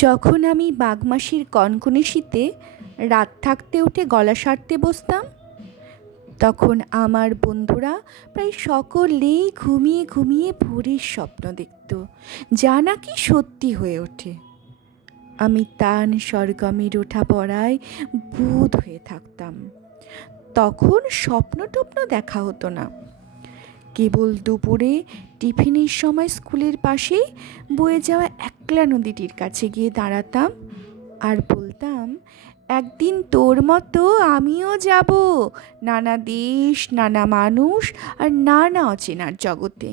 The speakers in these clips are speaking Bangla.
যখন আমি মাঘ কনকনে শীতে রাত থাকতে উঠে গলা সারতে বসতাম, তখন আমার বন্ধুরা প্রায় সকলেই ঘুমিয়ে ঘুমিয়ে ভোরের স্বপ্ন দেখত, যা নাকি সত্যি হয়ে ওঠে। আমি তান সরগমের ওঠা পড়ায় বুঁদ হয়ে থাকতাম। তখন স্বপ্ন টপ্ন দেখা হতো না, কেবল দুপুরে টিফিনের সময় স্কুলের পাশেই বয়ে যাওয়া একলা নদীটির কাছে গিয়ে দাঁড়াতাম আর বলতাম, একদিন তোর মতো আমিও যাব নানা দেশ, নানা মানুষ আর নানা অচেনার জগতে।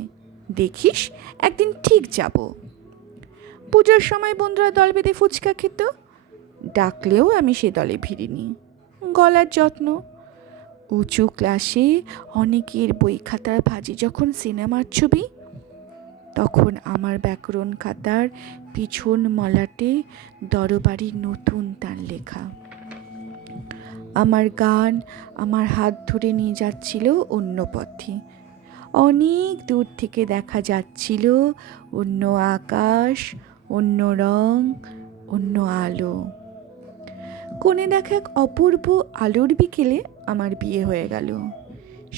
দেখিস, একদিন ঠিক যাব। পুজোর সময় বন্ধুরা দল বেঁধে ফুচকা খেত, ডাকলেও আমি সে দলে ভিড়িনি। গলার যত্ন, উঁচু ক্লাসে অনেকের বই খাতার ভাজি যখন সিনেমার ছবি, তখন আমার ব্যাকরণ খাতার পিছন মলাটে দরবারির নতুন তার লেখা। আমার গান আমার হাত ধরে নিয়ে যাচ্ছিল অন্য পথে। অনেক দূর থেকে দেখা যাচ্ছিল অন্য আকাশ, অন্য রং, অন্য আলো। কোণে দেখা এক অপূর্ব আলোর বিকেলে আমার বিয়ে হয়ে গেল।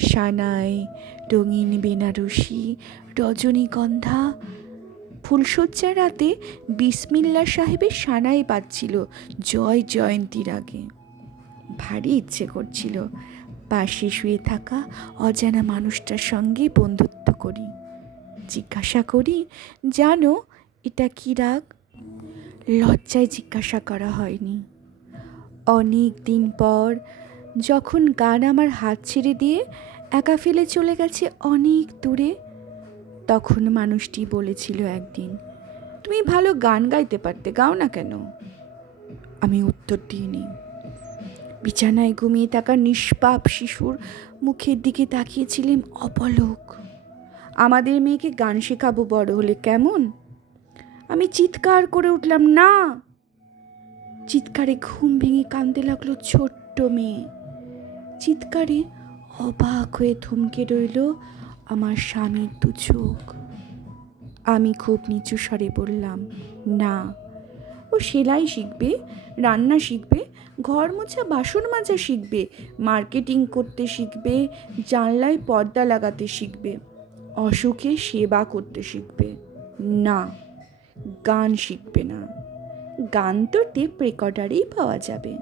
সানাই, রঙিন বেনারসি, রজনীগন্ধা, ফুলশয্যার রাতে বিসমিল্লা সাহেবের সানাই বাজছিল জয় জয়ন্তীর আগে। ভারী ইচ্ছে করছিল পাশে শুয়ে থাকা অজানা মানুষটার সঙ্গে বন্ধুত্ব করি, জিজ্ঞাসা করি, জানো এটা কি রাগ? লজ্জায় জিজ্ঞাসা করা হয়নি। অনেক দিন পর যখন গান আমার হাত ছেড়ে দিয়ে একা ফেলে চলে গেছে অনেক দূরে, তখন মানুষটি বলেছিল একদিন, তুমি ভালো গান গাইতে পারতে, গাও না কেন? আমি উত্তর দিইনি। বিছানায় ঘুমিয়ে থাকা নিষ্পাপ শিশুর মুখের দিকে তাকিয়েছিলাম অপলক। আমাদের মেয়েকে গান শেখাবো বড় হলে, কেমন? আমি চিৎকার করে উঠলাম, না! চিৎকারে ঘুম ভেঙে কাঁদতে লাগলো ছোট্ট মেয়ে। চিৎকারে অবাক হয়ে থমকে রইল আমার স্বামীর দু চোখ। আমি খুব নিচু স্বরে বললাম, না, ও সেলাই শিখবে, রান্না শিখবে, ঘর মোছা বাসন মাজা শিখবে, মার্কেটিং করতে শিখবে, জানলায় পর্দা লাগাতে শিখবে, অসুখে সেবা করতে শিখবে। না, গান শিখবে না। গান তো টেপ রেকর্ডারেই পাওয়া যাবে।